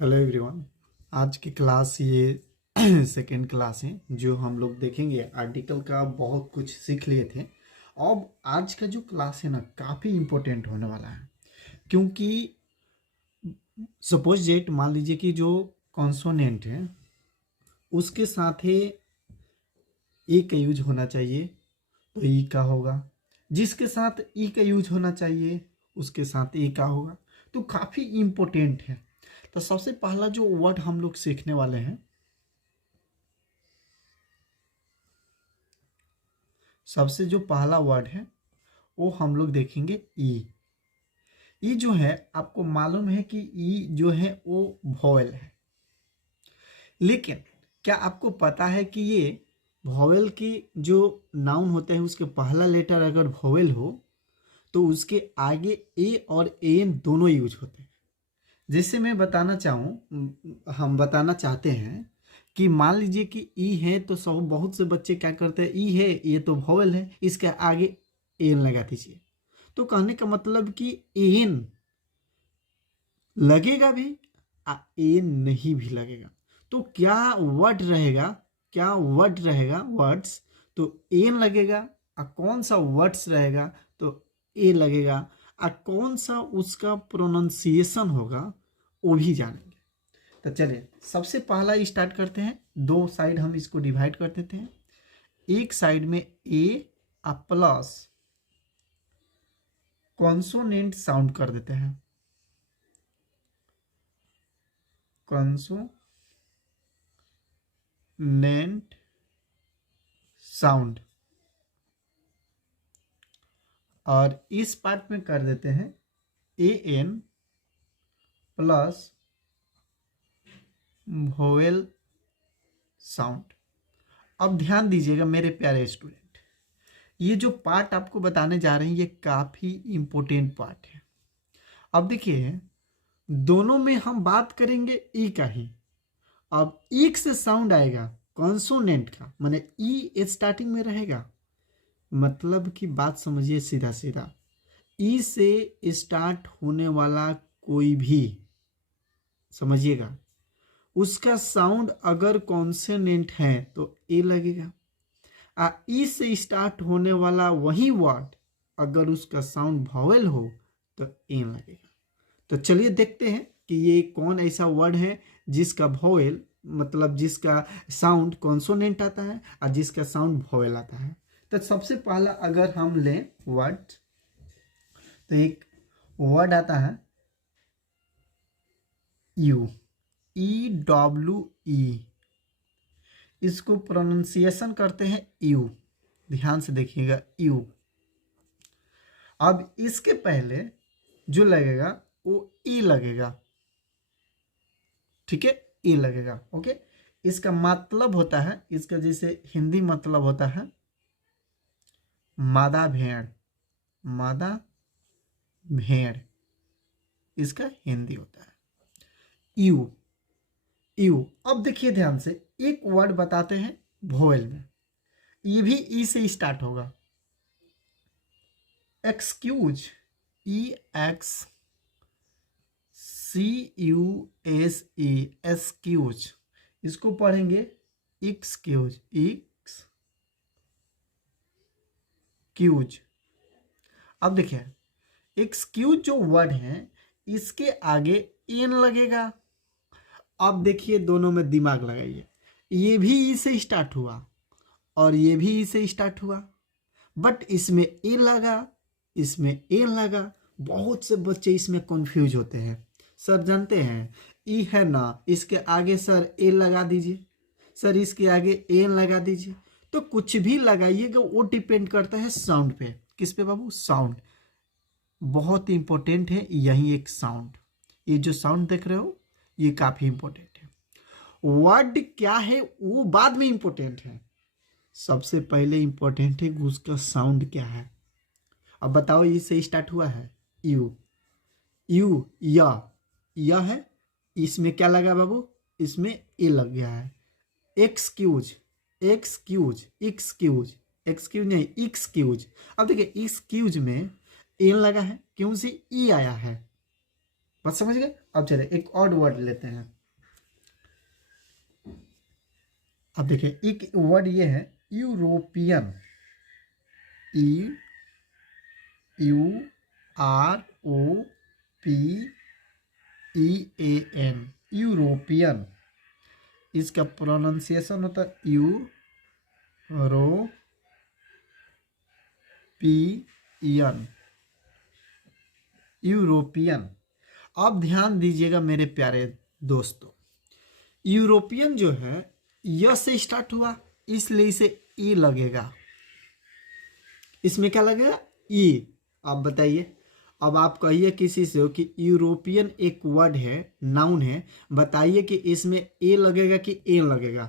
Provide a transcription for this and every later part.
Hello everyone. आज की class ये सेकेंड क्लास है जो हम लोग देखेंगे। आर्टिकल का बहुत कुछ सीख लिए थे। अब आज का जो क्लास है ना काफ़ी इम्पोर्टेंट होने वाला है, क्योंकि सपोज जेट मान लीजिए कि जो कॉन्सोनेंट है उसके साथ ही ई का यूज होना चाहिए, तो ई का होगा। जिसके साथ ई का यूज होना चाहिए उसके साथ ई का होगा। तो काफ़ी इम्पोर्टेंट है। तो सबसे पहला जो वर्ड हम लोग सीखने वाले हैं, सबसे जो पहला वर्ड है वो हम लोग देखेंगे ई। ई जो है आपको मालूम है कि ई जो है वो वॉवेल है, लेकिन क्या आपको पता है कि ये वॉवेल की जो नाउन होता है उसके पहला लेटर अगर वॉवेल हो तो उसके आगे ए और एन दोनों यूज होते हैं। जैसे मैं बताना चाहूँ, हम बताना चाहते हैं कि मान लीजिए कि ई है तो सब बहुत से बच्चे क्या करते हैं, ई है ये तो वॉवेल है, इसके आगे एन लगा दीजिए। तो कहने का मतलब कि एन लगेगा भी एन नहीं भी लगेगा। तो क्या वर्ड रहेगा, क्या वर्ड रहेगा, वर्ड्स तो एन लगेगा। कौन सा वर्ड्स रहेगा तो ए लगेगा। कौन सा उसका प्रोनाउंसिएशन होगा वो भी जानेंगे। तो चलिए सबसे पहला स्टार्ट करते हैं। दो साइड हम इसको डिवाइड कर देते हैं। एक साइड में ए प्लस कॉन्सोनेंट साउंड कर देते हैं, कॉन्सोनेंट साउंड। और इस पार्ट में कर देते हैं A N plus vowel sound. अब ध्यान दीजिएगा मेरे प्यारे स्टूडेंट, ये जो पार्ट आपको बताने जा रहे हैं ये काफ़ी इंपॉर्टेंट पार्ट है। अब देखिए दोनों में हम बात करेंगे ई का ही। अब एक से साउंड आएगा कॉन्सोनेंट का, माने ई स्टार्टिंग में रहेगा। मतलब की बात समझिए सीधा सीधा, ई से स्टार्ट होने वाला कोई भी, समझिएगा, उसका साउंड अगर कॉन्सोनेंट है तो ए लगेगा। ई से स्टार्ट होने वाला वही वर्ड अगर उसका साउंड वॉवेल हो तो ए लगेगा। तो चलिए देखते हैं कि ये कौन ऐसा वर्ड है जिसका वॉवेल, मतलब जिसका साउंड कॉन्सोनेंट आता है और जिसका साउंड वॉवेल आता है। तो सबसे पहला अगर हम लें वर्ड, तो एक वर्ड आता है यू, ई डब्ल्यू ई। इसको प्रोनाउंसिएशन करते हैं यू। ध्यान से देखिएगा यू। अब इसके पहले जो लगेगा वो ई लगेगा, ठीक है, ई लगेगा। ओके, इसका मतलब होता है, इसका जैसे हिंदी मतलब होता है मादा भेड़, मादा भेड़ इसका हिंदी होता है यू, यू। अब देखिए ध्यान से एक वर्ड बताते हैं वोवेल में, ये भी ई से स्टार्ट होगा। एक्सक्यूज, ई एक्स सी यू एस ई, एक्सक्यूज। इसको पढ़ेंगे एक्सक्यूज, एक्सक्यूज। अब देखिए एक्सक्यूज जो वर्ड है इसके आगे एन लगेगा। अब देखिए दोनों में दिमाग लगाइए, ये भी ई से स्टार्ट हुआ और ये भी ई से स्टार्ट हुआ, बट इसमें ए लगा, इसमें ए लगा। बहुत से बच्चे इसमें कंफ्यूज होते हैं। सर जानते हैं ई है ना, इसके आगे सर ए लगा दीजिए, सर इसके आगे ए लगा दीजिए। तो कुछ भी लगाइएगा वो डिपेंड करता है साउंड पे। किस पे बाबू? साउंड। बहुत इंपॉर्टेंट है यही एक साउंड। ये जो साउंड देख रहे हो ये काफी इंपॉर्टेंट है। वर्ड क्या है वो बाद में इंपॉर्टेंट है, सबसे पहले इंपॉर्टेंट है उसका साउंड क्या है। अब बताओ इससे स्टार्ट हुआ है यू, यू या है, इसमें क्या लगा बाबू? इसमें ए लग गया है। एक्सक्यूज, एक्सक्यूज, एक्सक्यूज, एक्सक्यूज नहीं एक्सक्यूज। अब देखिए एक्सक्यूज में ए लगा है, क्यों से ई आया है, बात समझ गए? अब चले एक और वर्ड लेते हैं। अब देखिए एक वर्ड ये है European, E U R O P E A N, European. इसका प्रोनाउंसिएशन होता है यूरोपियन, यूरोपियन। आप ध्यान दीजिएगा मेरे प्यारे दोस्तों, यूरोपियन जो है य से स्टार्ट हुआ, इसलिए इसे ई लगेगा। इसमें क्या लगेगा? ई। आप बताइए, अब आप कहिए किसी से हो कि यूरोपियन एक वर्ड है, नाउन है, बताइए कि इसमें ए लगेगा कि ए लगेगा,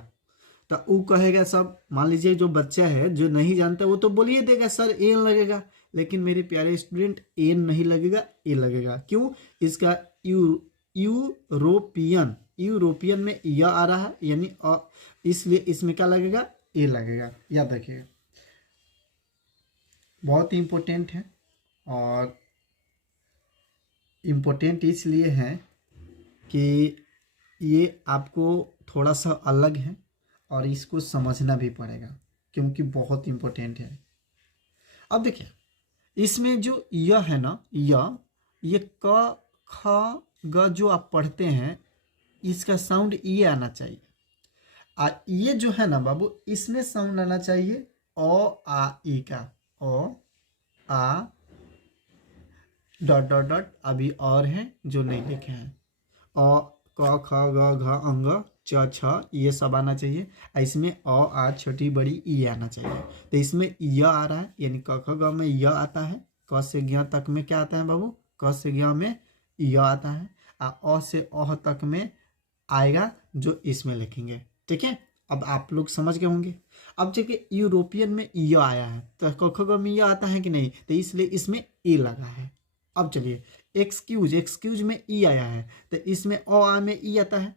तो वो कहेगा सब। मान लीजिए जो बच्चा है जो नहीं जानता वो तो बोलिए देगा सर ए लगेगा, लेकिन मेरे प्यारे स्टूडेंट ए नहीं लगेगा, ए लगेगा। क्यों? इसका यूरोपियन, यूरोपियन में य आ रहा है यानी इसलिए इसमें क्या लगेगा? ए लगेगा। याद रखिएगा, बहुत ही इम्पोर्टेंट है। और इम्पोर्टेंट इसलिए है कि ये आपको थोड़ा सा अलग है और इसको समझना भी पड़ेगा क्योंकि बहुत इम्पोर्टेंट है। अब देखिए इसमें जो य है ना, ये क ख ग जो आप पढ़ते हैं इसका साउंड ये आना चाहिए। ये जो है ना बाबू, इसमें साउंड आना चाहिए ओ आ ई का, ओ आ डॉट डॉट डॉट। अभी और हैं जो नहीं लिखे हैं, अ क ख ग घ अंग च छ, ये सब आना चाहिए। इसमें अ आ छोटी बड़ी ई आना चाहिए। तो इसमें य आ रहा है यानी क ख ग में य आता है, क से ज्ञ तक में क्या आता है बाबू? क से ज्ञ में य आता है, अ से अह तक में आएगा जो इसमें लिखेंगे। ठीक है, अब आप लोग समझ गए होंगे। अब देखिए यूरोपियन में य आया है तो क ख ग में य आता है कि नहीं, तो इसलिए इसमें ए लगा है। अब चलिए एक्सक्यूज, एक्सक्यूज में ई आया है तो इसमें ओ आ में ई आता है,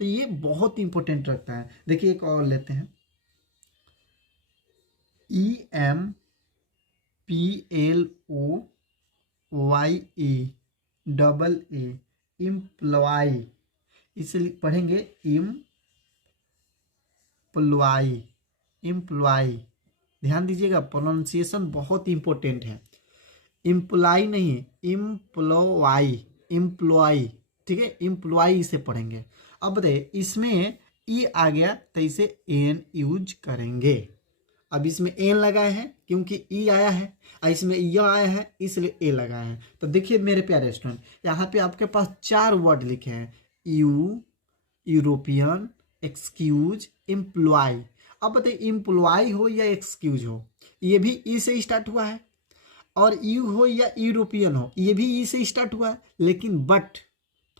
तो ये बहुत इंपॉर्टेंट रखता है। देखिए एक और लेते हैं, E M P L O Y E double A, employ. इसे पढ़ेंगे इम्प्लॉय, इम्प्लॉय। ध्यान दीजिएगा प्रोनाउंसिएशन बहुत इंपॉर्टेंट है। इम्प्लॉय नहीं, इम्प्लॉय, इम्प्लॉय। ठीक है, इम्प्लॉय इसे पढ़ेंगे। अब बताइए इसमें ई आ गया तो इसे एन यूज करेंगे। अब इसमें एन लगाए हैं क्योंकि ई आया है, और इसमें य आया है इसलिए ए लगाया है। तो देखिए मेरे प्यारे स्टूडेंट, यहाँ पे आपके पास 4 वर्ड लिखे हैं, यूरोपियन, एक्सक्यूज, एम्प्लॉय। अब बताइए एम्प्लॉय हो या एक्सक्यूज हो, ये भी ई से स्टार्ट हुआ है, और यू हो या यूरोपियन हो ये भी ई से स्टार्ट हुआ है। लेकिन बट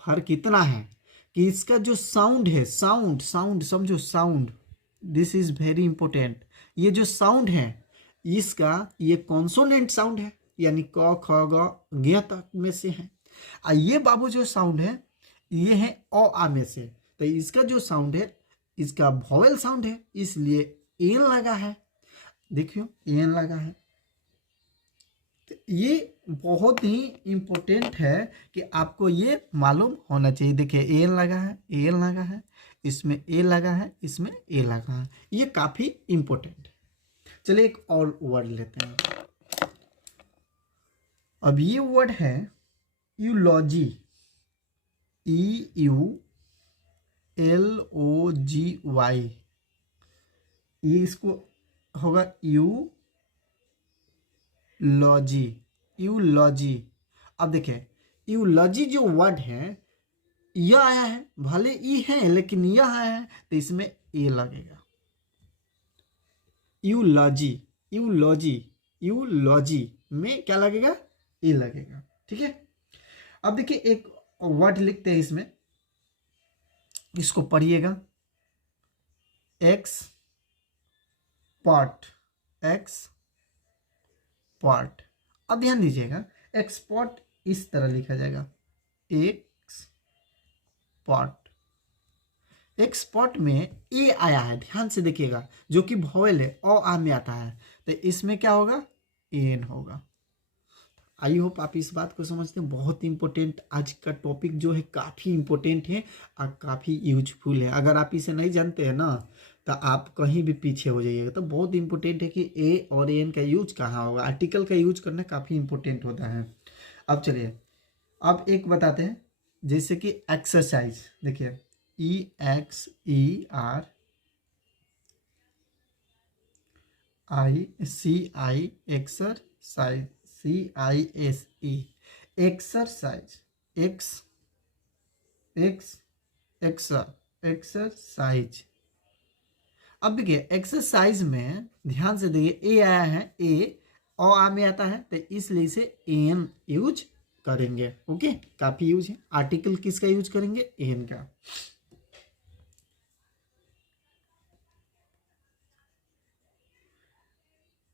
फर्क इतना है कि इसका जो साउंड है, साउंड, साउंड समझो, sound, this is very important. ये जो साउंड है इसका ये कॉन्सोनेंट साउंड है, यानी क ख ग ज्ञ तक में से है। ये बाबू जो साउंड है ये है अ आ में से, तो इसका जो साउंड है इसका वॉवेल साउंड है, इसलिए एन लगा है। देखियो एन लगा है। तो ये बहुत ही इम्पोर्टेंट है कि आपको ये मालूम होना चाहिए। देखिए एन लगा है, एन लगा है, इसमें ए लगा है, इसमें ए लगा है, ये काफ़ी इम्पोर्टेंट है। चलिए एक और वर्ड लेते हैं। अब ये वर्ड है यूलॉजी, ई यू एल ओ जी वाई। ये इसको होगा यूलॉजी, यूलॉजी। अब देखिए यूलॉजी जो वर्ड है यह आया है, भले ई है लेकिन यह आया है तो इसमें ए लगेगा। यूलॉजी, यूलॉजी, यूलॉजी में क्या लगेगा? ए लगेगा। ठीक है, अब देखिए एक वर्ड लिखते हैं इसमें, इसको पढ़िएगा, एक्स पॉट, एक्स पॉट। अब ध्यान दीजिएगा एक्सपोर्ट इस तरह लिखा जाएगा, एक्सपोर्ट। एक्सपोर्ट में ए आया है, ध्यान से देखिएगा, जो कि वॉवेल है, अ आ में आता है, तो इसमें क्या होगा? एन होगा। आई होप आप इस बात को समझते हैं। बहुत इंपॉर्टेंट आज का टॉपिक जो है काफ़ी इंपॉर्टेंट है और काफ़ी यूजफुल है। अगर आप इसे नहीं जानते हैं ना तो आप कहीं भी पीछे हो जाइएगा। तो बहुत इंपॉर्टेंट है कि ए और एन का यूज कहाँ होगा। आर्टिकल का यूज करना काफ़ी इंपॉर्टेंट होता है। अब चलिए अब एक बताते हैं, जैसे कि एक्सरसाइज। देखिए EXERCISE, exercise, CISE, exercise, exercise. अब देखिए एक्सरसाइज में ध्यान से देखिए ए आया है, ए और आ में आता है, तो इसलिए इसे एन यूज करेंगे। ओके, काफी यूज है। आर्टिकल किसका यूज करेंगे? एन का।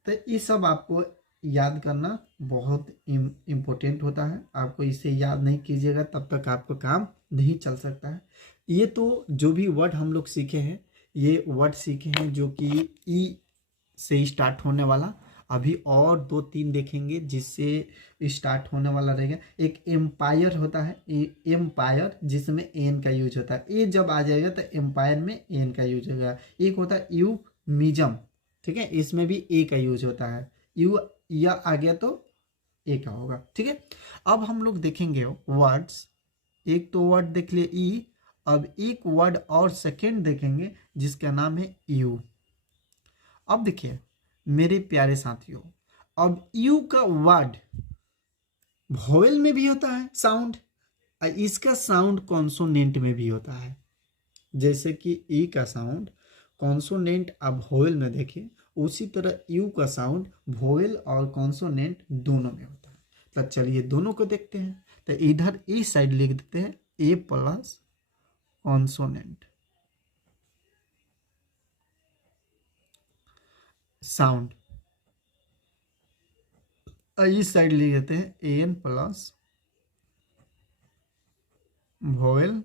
तो ये सब आपको याद करना बहुत इम्पोर्टेंट होता है। आपको इसे याद नहीं कीजिएगा तब तक आपको काम नहीं चल सकता है। ये तो जो भी वर्ड हम लोग सीखे हैं, ये वर्ड सीखे हैं जो कि ई से स्टार्ट होने वाला। अभी और 2-3 देखेंगे जिससे स्टार्ट होने वाला रहेगा। एक एम्पायर होता है, एम्पायर, जिसमें एन का यूज होता है। ए जब आ जाएगा तो एम्पायर में एन का यूज होगा। एक होता है यूमिज्म, ठीक है, इसमें भी ए का यूज होता है। यू या आ गया तो ए का होगा, ठीक है। अब हम लोग देखेंगे वर्ड्स। एक तो वर्ड देख लिए ई, अब एक वर्ड और सेकेंड देखेंगे जिसका नाम है यू। अब देखिए मेरे प्यारे साथियों, अब यू का वर्ड वोवेल में भी होता है साउंड, इसका साउंड कॉन्सोनेंट में भी होता है। जैसे कि ई का साउंड कॉन्सोनेंट आप वोवेल में देखिए, उसी तरह यू का साउंड वोवेल और कॉन्सोनेंट दोनों में होता है। तो चलिए दोनों को देखते हैं। तो इधर इस साइड लिख देते हैं ए प्लस कॉन्सोनेंट साउंड, इस साइड लिख देते हैं एन प्लस वोवेल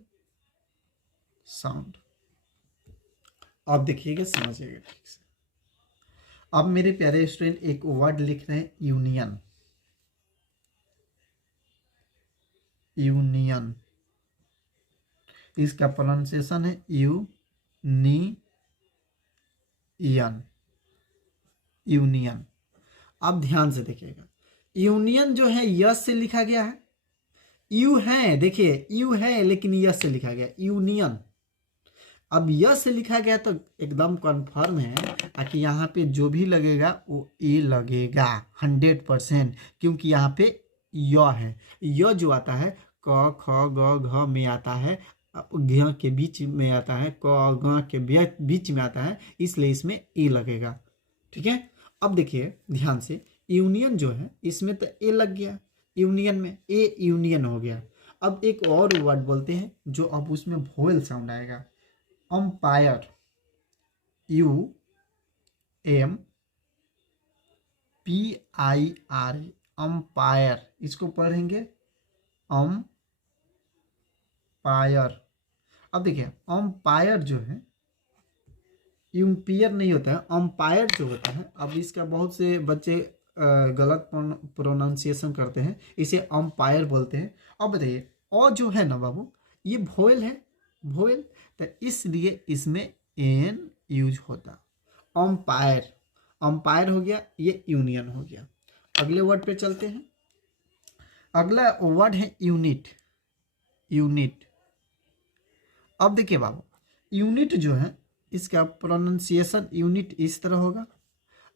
साउंड। अब देखिएगा, समझिएगा ठीक से। अब मेरे प्यारे स्टूडेंट एक वर्ड लिख रहे हैं यूनियन। यूनियन, इसका प्रोनाउंसिएशन है यूनियन, यूनियन। अब ध्यान से देखिएगा, यूनियन जो है यस से लिखा गया है। यू है, देखिए यू है लेकिन यस से लिखा गया यूनियन। अब यस से लिखा गया तो एकदम कंफर्म है कि यहाँ पे जो भी लगेगा वो ए लगेगा 100%, क्योंकि यहाँ पे य है। य जो आता है क ख ग घ में आता है, घ के बीच में आता है, क ग के बीच में आता है, इसलिए इसमें ए लगेगा, ठीक है। अब देखिए ध्यान से, यूनियन जो है इसमें तो ए लग गया, यूनियन में ए यूनियन हो गया। अब एक और वर्ड बोलते हैं जो अब उसमें वोवेल साउंड आएगा, अंपायर, UMPIR, अंपायर। इसको पढ़ेंगे अंपायर। अब देखिए अंपायर जो है, एम्पायर नहीं होता है, अंपायर जो होता है। अब इसका बहुत से बच्चे गलत प्रोनाउंसिएशन करते हैं, इसे अंपायर बोलते हैं। अब बताइए और जो है ना बाबू, ये वोवेल है, वोवेल, तो इसलिए इसमें एन यूज होता। अंपायर, अंपायर हो गया, ये यूनियन हो गया। अगले वर्ड पे चलते हैं। अगला वर्ड है यूनिट, यूनिट। अब देखिए बाबू, यूनिट जो है इसका प्रोनाउंसिएशन यूनिट इस तरह होगा।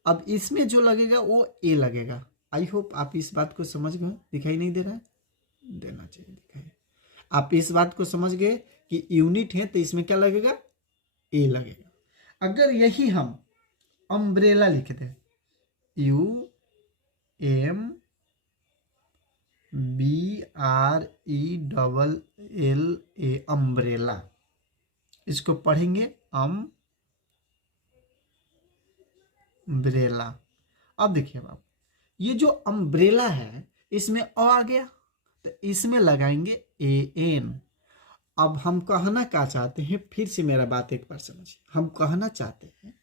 अब इसमें जो लगेगा वो ए लगेगा। आई होप आप इस बात को समझ गए। दिखाई नहीं दे रहा है? देना चाहिए, दिखाई। आप इस बात को समझ गए कि यूनिट है तो इसमें क्या लगेगा? ए लगेगा। अगर यही हम अम्ब्रेला लिख दें, UMBRELLA, अम्ब्रेला, इसको पढ़ेंगे अम्ब्रेला। अब देखिए बाबू, ये जो अम्ब्रेला है इसमें अ आ गया तो इसमें लगाएंगे AN। अब हम कहना क्या चाहते हैं, फिर से मेरा बात एक बार समझिए। हम कहना चाहते हैं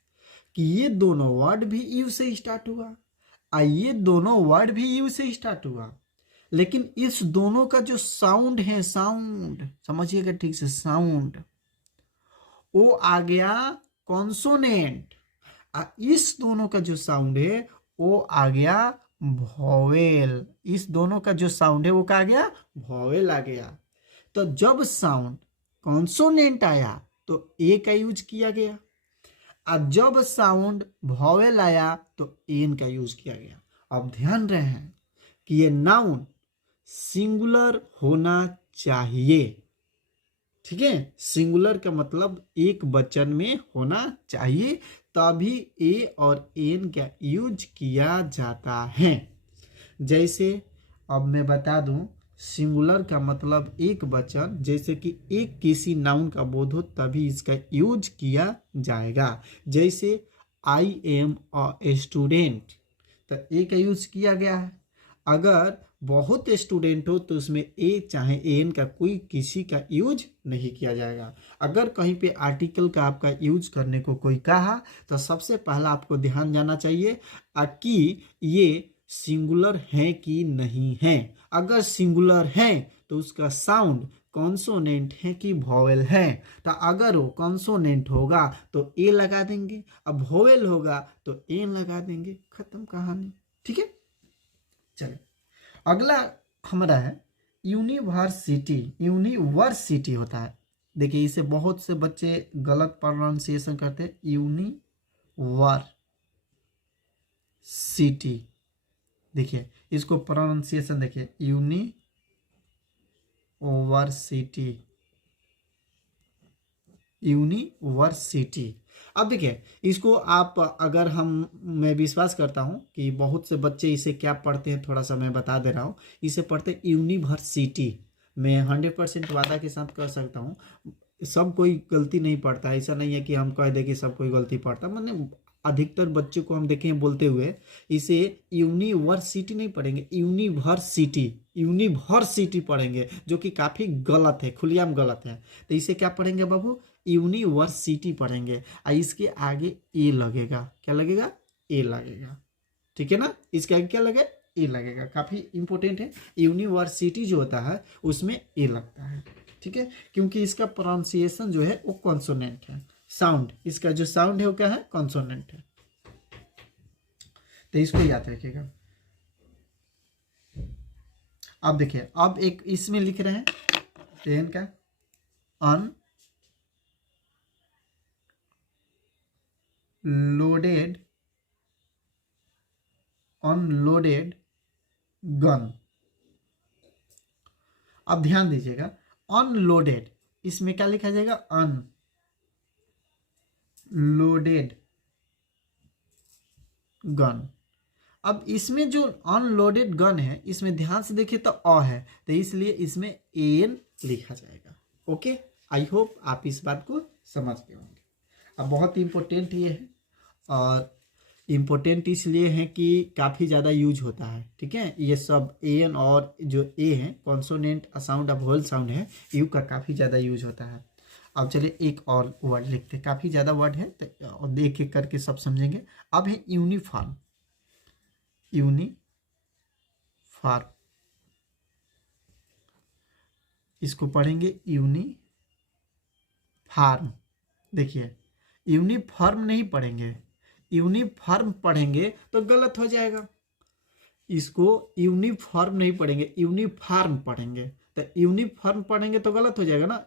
कि ये दोनों वर्ड भी यू से स्टार्ट हुआ, ये दोनों वर्ड भी यू से स्टार्ट हुआ, लेकिन इस दोनों का जो साउंड है, साउंड समझिएगा ठीक से, साउंड वो आ गया कॉन्सोनेंट। इस दोनों का जो साउंड है वो आ गया वॉवेल। इस दोनों का जो साउंड है वो क्या आ गया, वॉवेल आ गया। तो जब साउंड कॉन्सोनेंट आया तो ए का यूज किया गया, और जब साउंड वॉवेल आया तो एन का यूज किया गया। अब ध्यान रहे हैं कि ये नाउन सिंगुलर होना चाहिए, ठीक है। सिंगुलर का मतलब एक वचन में होना चाहिए, तभी ए और एन का यूज किया जाता है। जैसे अब मैं बता दूं, सिंगुलर का मतलब एक वचन, जैसे कि एक किसी नाउन का बोध हो तभी इसका यूज किया जाएगा। जैसे आई एम अ स्टूडेंट, तो ए का यूज किया गया है। अगर बहुत स्टूडेंट हो तो उसमें ए चाहे एन का कोई किसी का यूज नहीं किया जाएगा। अगर कहीं पे आर्टिकल का आपका यूज करने को कोई कहा तो सबसे पहला आपको ध्यान जाना चाहिए कि ये सिंगुलर है कि नहीं है। अगर सिंगुलर है तो उसका साउंड कॉन्सोनेंट है कि वॉवेल है। तो अगर वो कॉन्सोनेंट होगा तो ए लगा देंगे, अब वॉवेल होगा तो एन लगा देंगे, खत्म कहानी, ठीक है। चलिए अगला हमारा है यूनिवर्सिटी। यूनिवर्सिटी होता है, देखिए इसे बहुत से बच्चे गलत प्रोनाउंसिएशन करते हैं, यूनिवर्सिटी। देखिए इसको प्रोनाउंसिएशन देखिए, यूनिवर्सिटी, यूनिवर्सिटी। अब देखिए इसको आप, अगर मैं विश्वास करता हूं कि बहुत से बच्चे इसे क्या पढ़ते हैं, थोड़ा सा मैं बता दे रहा हूं, इसे पढ़ते हैं यूनिवर्सिटी। मैं 100% वादा के साथ कह सकता हूं सब कोई गलती नहीं पढ़ता। ऐसा नहीं है कि हम कह दें कि सब कोई गलती पढ़ता, मतलब अधिकतर बच्चों को हम देखें बोलते हुए इसे यूनिवर्सिटी नहीं पढ़ेंगे, यूनिवर्सिटी पढ़ेंगे, जो कि काफ़ी गलत है, खुलेआम गलत है। तो इसे क्या पढ़ेंगे बाबू, यूनिवर्सिटी पढ़ेंगे, और इसके आगे ए लगेगा, क्या लगेगा, ए लगेगा, ठीक है ना। इसके आगे क्या लगेगा, ए लगेगा, काफ़ी इंपॉर्टेंट है। यूनिवर्सिटी जो होता है उसमें ए लगता है, ठीक है, क्योंकि इसका प्रोनाउंसिएशन जो है वो कॉन्सोनेंट है। साउंड, इसका जो साउंड है वो क्या है, कॉन्सोनेंट है। तो इसको याद रखिएगा। अब देखिए, अब एक इसमें लिख रहे हैं एन का, अनलोडेड गन। अब ध्यान दीजिएगा, अनलोडेड, इसमें क्या लिखा जाएगा, अनलोडेड गन। अब इसमें जो अनलोडेड गन है, इसमें ध्यान से देखिए तो अ है, तो इसलिए इसमें एन लिखा जाएगा। ओके, आई होप आप इस बात को समझ गए होंगे। अब बहुत इंपॉर्टेंट ये है, और इम्पोर्टेंट इसलिए है कि काफ़ी ज़्यादा यूज होता है, ठीक है। ये सब एन और जो ए है कॉन्सोनेंट साउंड अब होल साउंड है, यू का काफ़ी ज़्यादा यूज होता है। अब चलिए एक और वर्ड लिखते हैं, काफ़ी ज़्यादा वर्ड है तो देख एक करके सब समझेंगे। अब है यूनिफॉर्म। यूनिफॉर्म, इसको पढ़ेंगे यूनिफॉर्म। देखिए यूनिफॉर्म नहीं पढ़ेंगे, यूनिफॉर्म पढ़ेंगे तो गलत हो जाएगा। इसको यूनिफॉर्म नहीं पढ़ेंगे, यूनिफॉर्म पढ़ेंगे। तो यूनिफॉर्म पढ़ेंगे तो गलत हो जाएगा ना,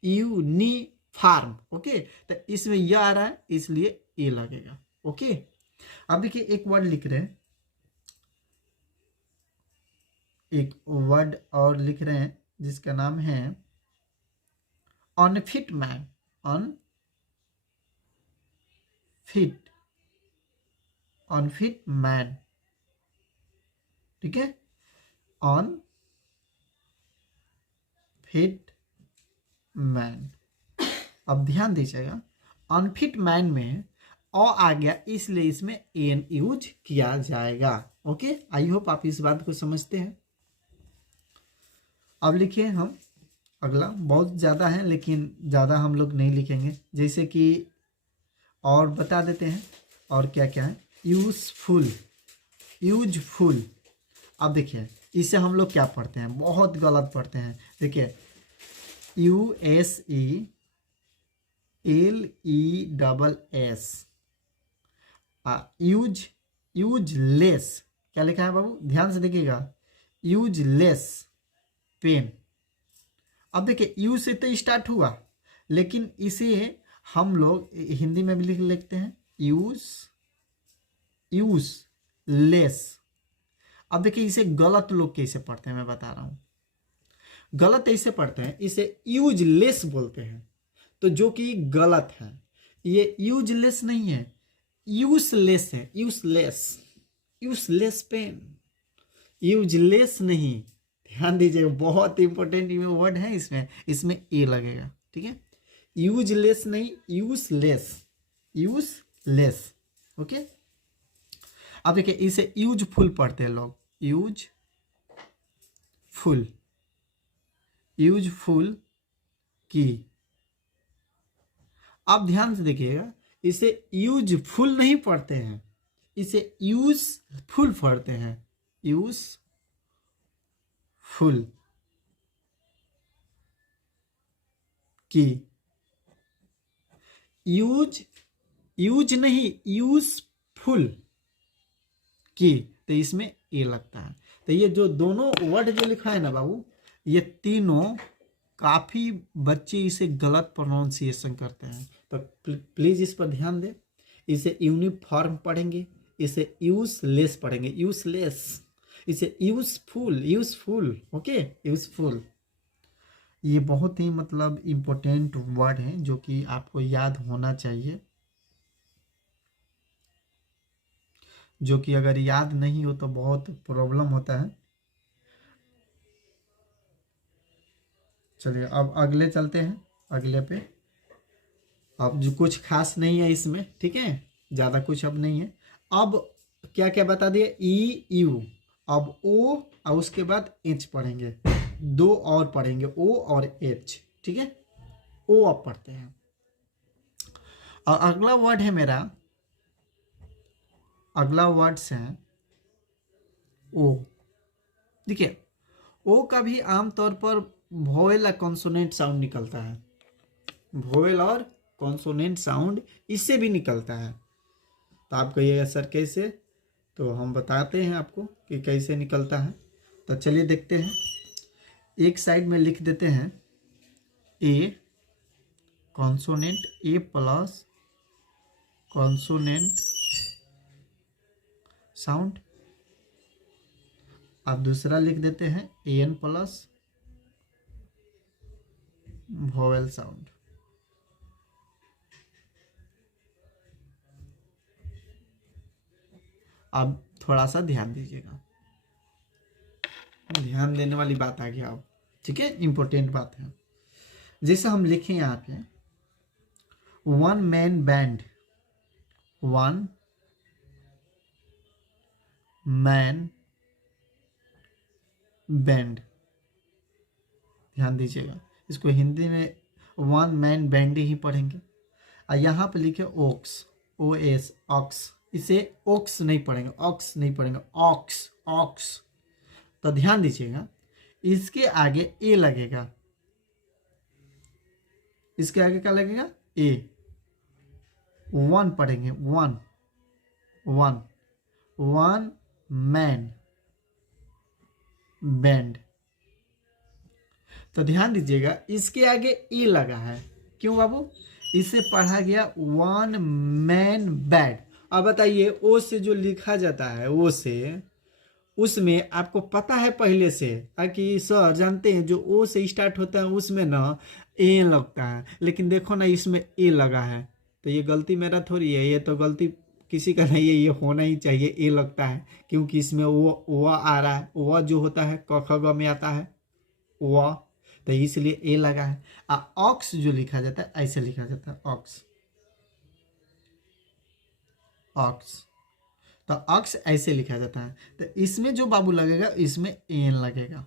यूनिफॉर्म। ओके, तो इसमें यह आ रहा है इसलिए ए लगेगा। ओके, अब देखिए एक वर्ड लिख रहे हैं, एक वर्ड और लिख रहे हैं जिसका नाम है अनफिट मैन। अनफिट मैन, ठीक है, अनफिट मैन। अब ध्यान दीजिएगा, अनफिट मैन में अ आ गया इसलिए इसमें एन यूज किया जाएगा। ओके, आई होप आप इस बात को समझते हैं। अब लिखिए हम अगला, बहुत ज़्यादा है लेकिन ज़्यादा हम लोग नहीं लिखेंगे, जैसे कि और बता देते हैं और क्या क्या है। Useful, useful. अब देखिए इसे हम लोग क्या पढ़ते हैं, बहुत गलत पढ़ते हैं। देखिए USELESS, यूज, यूजलेस। क्या लिखा है बाबू, ध्यान से देखिएगा, यूजलेस पेन। अब देखिए यू से तो स्टार्ट हुआ, लेकिन इसे हम लोग हिंदी में भी लिख लेते हैं यूज, यूज लेस। अब देखिए इसे गलत लोग कैसे पढ़ते हैं, मैं बता रहा हूं। गलत ऐसे पढ़ते हैं, इसे यूजलेस बोलते हैं, तो जो कि गलत है। ये यूजलेस नहीं है, यूजलेस है, यूजलेस, यूजलेस पेन, यूजलेस नहीं। ध्यान दीजिए, बहुत इंपॉर्टेंट वर्ड है इसमें, इसमें ए लगेगा, ठीक है। यूजलेस नहीं, यूजलेस, यूजलेस, ओके। अब देखिए इसे यूजफुल पढ़ते हैं लोग, यूजफुल, यूजफुल की। आप ध्यान से देखिएगा, इसे यूजफुल नहीं पढ़ते हैं, इसे यूजफुल पढ़ते हैं, यूजफुल की। यूज, यूज नहीं, यूजफुल की, तो इसमें ए लगता है। तो ये जो दोनों वर्ड जो लिखा है ना बाबू, ये तीनों काफी बच्चे इसे गलत प्रोनाउंसिएशन करते हैं, तो प्लीज इस पर ध्यान दें। इसे यूनिफॉर्म पढ़ेंगे, इसे यूजलेस पढ़ेंगे, यूजलेस। इसे यूजफुल, यूजफुल, ओके, यूजफुल। ये बहुत ही मतलब इम्पोर्टेंट वर्ड है जो कि आपको याद होना चाहिए, जो कि अगर याद नहीं हो तो बहुत प्रॉब्लम होता है। चलिए अब अगले चलते हैं, अगले पे। अब जो कुछ खास नहीं है इसमें, ठीक है, ज़्यादा कुछ अब नहीं है। अब क्या क्या बता दिए, ई यू, अब ओ और उसके बाद एच पढ़ेंगे, दो और पढ़ेंगे, ओ और एच, ठीक है। ओ अब पढ़ते हैं, और अगला वर्ड है मेरा, अगला वर्ड्स है ओ। देखिए ओ का भी आमतौर पर वोवेल या कॉन्सोनेंट साउंड निकलता है, वोवेल और कॉन्सोनेंट साउंड इससे भी निकलता है। तो आप कहिएगा सर कैसे, तो हम बताते हैं आपको कि कैसे निकलता है। तो चलिए देखते हैं, एक साइड में लिख देते हैं ए कॉन्सोनेंट, ए प्लस कॉन्सोनेंट साउंड, आप दूसरा लिख देते हैं एन प्लस वोवेल साउंड। अब थोड़ा सा ध्यान दीजिएगा, ध्यान देने वाली बात आ गया अब, ठीक है, इंपॉर्टेंट बात है। जैसे हम लिखें यहाँ पे one man band, one man band, ध्यान दीजिएगा, इसको हिंदी में वन मैन बैंड ही पढ़ेंगे। और यहाँ पे लिखे ओक्स, ओ एस, ऑक्स, इसे ओक्स नहीं पढ़ेंगे, ऑक्स नहीं पढ़ेंगे, ऑक्स, ऑक्स। तो ध्यान दीजिएगा, इसके आगे ए लगेगा, इसके आगे क्या लगेगा, ए। वन पढ़ेंगे, one, one, one man band. तो ध्यान दीजिएगा, इसके आगे ए लगा है, क्यों बाबू, इसे पढ़ा गया वन मैन बैंड। अब बताइए ओ से जो लिखा जाता है, ओ से, उसमें आपको पता है पहले से कि सर जानते हैं जो ओ से स्टार्ट होता है उसमें ना ए लगता है, लेकिन देखो ना इसमें ए लगा है। तो ये गलती मेरा थोड़ी है, ये तो गलती किसी का नहीं है, ये होना ही चाहिए, ए लगता है, क्योंकि इसमें वो आ रहा है, वो जो होता है क ख ग में आता है वो, तो इसलिए ए लगा है। ऑक्स जो लिखा जाता है ऐसे लिखा जाता है, ऑक्स, ऑक्स। तो ऑक्स ऐसे लिखा जाता है। तो इसमें जो बाबू लगेगा, इसमें एन लगेगा,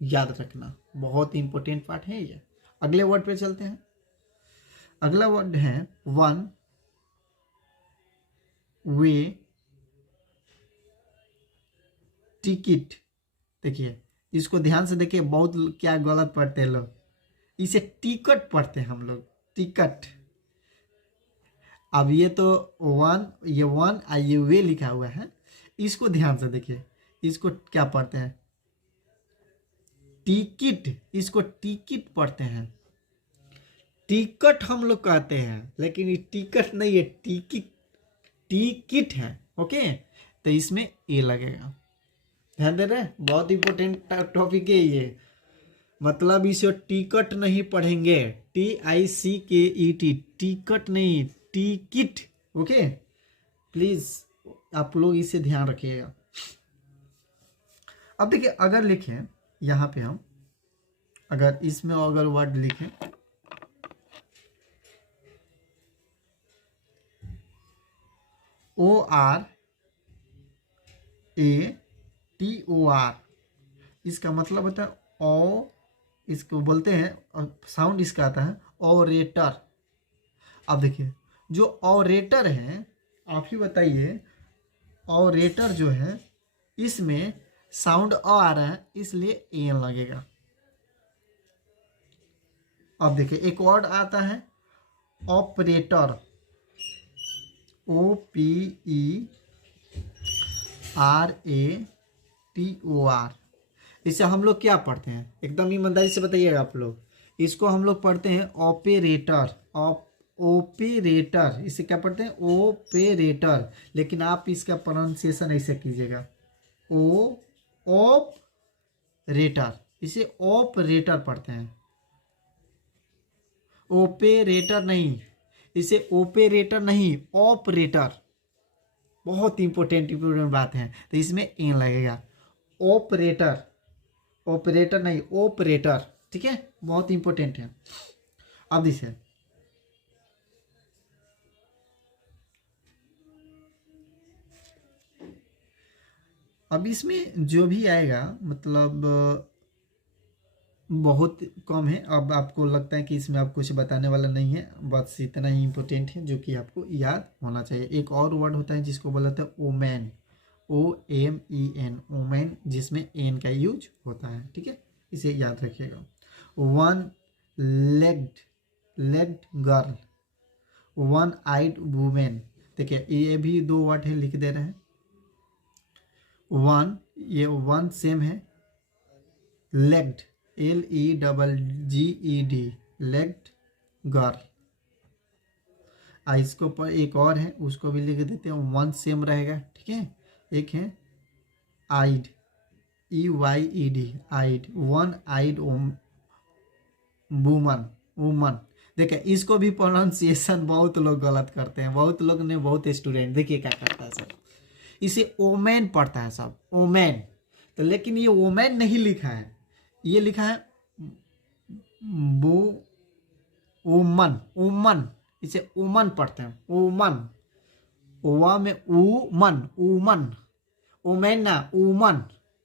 याद रखना, बहुत इंपॉर्टेंट पार्ट है ये। अगले वर्ड पे चलते हैं, अगला वर्ड है वन वे टिकट। देखिए इसको ध्यान से देखिए, बहुत क्या गलत पढ़ते हैं लोग, इसे टिकट पढ़ते हैं हम लोग, टिकट। अब ये तो वन, ये वन ये वे लिखा हुआ है, इसको ध्यान से देखिए, इसको क्या पढ़ते हैं, टिकट, इसको टिकट पढ़ते हैं। टिकट हम लोग कहते हैं, लेकिन ये टिकट नहीं है, टिकट, टिकट है। ओके, तो इसमें ए लगेगा, ध्यान दे रहे हैं, बहुत इंपॉर्टेंट टॉपिक है ये। मतलब इसे टिकट नहीं पढ़ेंगे, TICKET, टिकट नहीं, टिकट। ओके, प्लीज आप लोग इसे ध्यान रखिएगा। अब देखिए अगर लिखें यहां पे हम, अगर इसमें अगर वर्ड लिखें ORATOR, इसका मतलब होता है ओ, इसको बोलते हैं, साउंड इसका आता है ऑरेटर। अब देखिए जो ऑरेटर है, आप ही बताइए, ऑरेटर जो है इसमें साउंड आ रहा है, इसलिए एन लगेगा। अब देखिए एक वर्ड आता है ऑपरेटर, OPERATOR। इसे हम लोग क्या पढ़ते हैं, एकदम ईमानदारी से बताइएगा आप लोग, इसको हम लोग पढ़ते हैं ऑपरेटर, ओपेरेटर, इसे क्या पढ़ते हैं, ओपेरेटर। लेकिन आप इसका प्रोनाउंसिएशन ऐसे कीजिएगा, ऑपरेटर, इसे ऑपरेटर पढ़ते हैं, ओपेरेटर नहीं, इसे ओपेरेटर नहीं, ऑपरेटर। बहुत इंपॉर्टेंट बात है, तो इसमें एन लगेगा, ऑपरेटर, ऑपरेटर नहीं, ऑपरेटर। ठीक है, बहुत इंपॉर्टेंट है। अब इसे अब इसमें जो भी आएगा मतलब बहुत कम है। अब आपको लगता है कि इसमें आप कुछ बताने वाला नहीं है, बस इतना ही इम्पोर्टेंट है जो कि आपको याद होना चाहिए। एक और वर्ड होता है जिसको बोलते हैं ओमेन, OMEN, ओमेन, जिसमें एन का यूज होता है। ठीक है, इसे याद रखिएगा। One legged girl, one eyed women. देखिए ये भी दो वर्ड है, लिख दे रहे हैं। वन, ये वन सेम है, लेग्ड, LEGGED, लेग्ड गर्ल। इसको पर एक और है, उसको भी लिख देते हैं, वन सेम रहेगा। ठीक है, एक है आइड, EYED, आइड, वन आइड वुमन, वुमन। देखिए इसको भी प्रोनाउंसिएशन बहुत लोग गलत करते हैं, बहुत लोग ने, बहुत स्टूडेंट देखिए क्या करता है सब, इसे ओमेन पढ़ता है सब, ओमेन। तो लेकिन ये ओमेन नहीं लिखा है, ये लिखा है वो ओमन, ओमन, इसे ओमन पढ़ते हैं, ओमन, ओवा में ऊमन, ऊमन, ओमेन ना, ऊमन।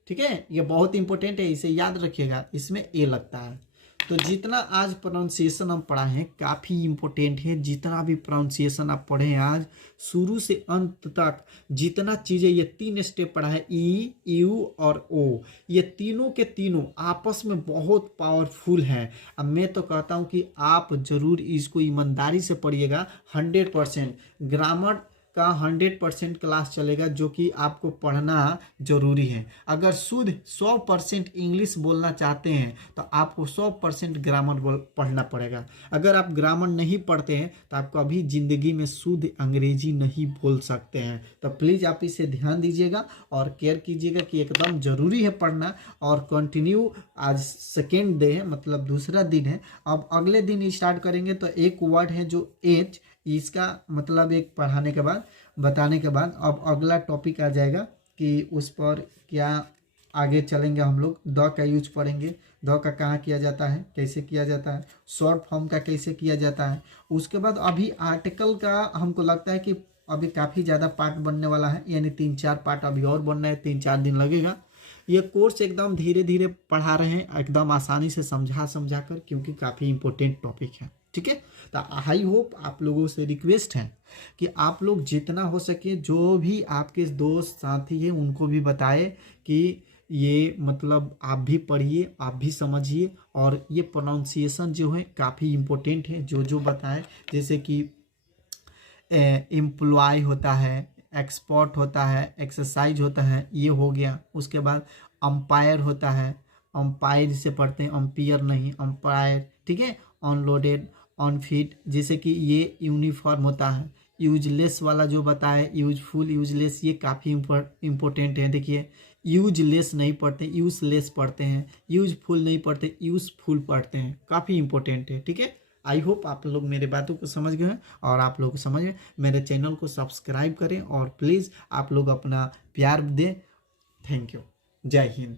ठीक है, ये बहुत इंपॉर्टेंट है, इसे याद रखिएगा, इसमें ए लगता है। तो जितना आज प्रोनाउंसिएशन हम पढ़ा है काफ़ी इंपॉर्टेंट है। जितना भी प्रोनाउंसिएशन आप पढ़े हैं आज शुरू से अंत तक, जितना चीज़ें, ये 3 स्टेप पढ़ा है, ई, यू और ओ, ये तीनों के तीनों आपस में बहुत पावरफुल हैं। अब मैं तो कहता हूँ कि आप ज़रूर इसको ईमानदारी से पढ़िएगा। 100% ग्रामर का 100% क्लास चलेगा, जो कि आपको पढ़ना जरूरी है। अगर शुद्ध 100% इंग्लिश बोलना चाहते हैं तो आपको 100% ग्रामर पढ़ना पड़ेगा। अगर आप ग्रामर नहीं पढ़ते हैं तो आप कभी ज़िंदगी में शुद्ध अंग्रेजी नहीं बोल सकते हैं। तो प्लीज़ आप इसे ध्यान दीजिएगा और केयर कीजिएगा कि एकदम ज़रूरी है पढ़ना। और कंटिन्यू, आज सेकेंड डे है, मतलब दूसरा दिन है। अब अगले दिन स्टार्ट करेंगे तो एक वर्ड है जो एच, इसका मतलब एक पढ़ाने के बाद, बताने के बाद अब अगला टॉपिक आ जाएगा कि उस पर क्या आगे चलेंगे हम लोग। द का यूज पढ़ेंगे, द का कहाँ किया जाता है, कैसे किया जाता है, शॉर्ट फॉर्म का कैसे किया जाता है। उसके बाद अभी आर्टिकल का हमको लगता है कि अभी काफ़ी ज़्यादा पार्ट बनने वाला है, यानी 3-4 पार्ट अभी और बनना है, 3-4 दिन लगेगा। ये कोर्स एकदम धीरे धीरे पढ़ा रहे हैं, एकदम आसानी से समझा कर, क्योंकि काफ़ी इंपॉर्टेंट टॉपिक है। ठीक है, तो आई होप आप लोगों से रिक्वेस्ट है कि आप लोग जितना हो सके जो भी आपके दोस्त साथी हैं उनको भी बताएं कि ये मतलब आप भी पढ़िए, आप भी समझिए, और ये प्रोनाउंसिएशन जो है काफ़ी इम्पोर्टेंट है। जो बताए, जैसे कि एम्प्लॉय होता है, एक्सपोर्ट होता है, एक्सरसाइज होता है, ये हो गया। उसके बाद अंपायर होता है, अंपायर से पढ़ते हैं, अंपायर नहीं, अंपायर। ठीक है, अनलोडेड, अनफिट, जैसे कि ये यूनिफॉर्म होता है। यूजलेस वाला जो बताए, यूजफुल, यूजलेस, ये काफ़ी इम्पोर्टेंट है। देखिए, यूजलेस नहीं पढ़ते, यूजलेस पढ़ते हैं, यूजफुल नहीं पढ़ते, यूजफुल पढ़ते हैं, काफ़ी इंपॉर्टेंट है। ठीक है, आई होप आप लोग मेरे बातों को समझ गए हैं, और आप लोग समझ में मेरे चैनल को सब्सक्राइब करें, और प्लीज़ आप लोग अपना प्यार दें। थैंक यू, जय हिंद।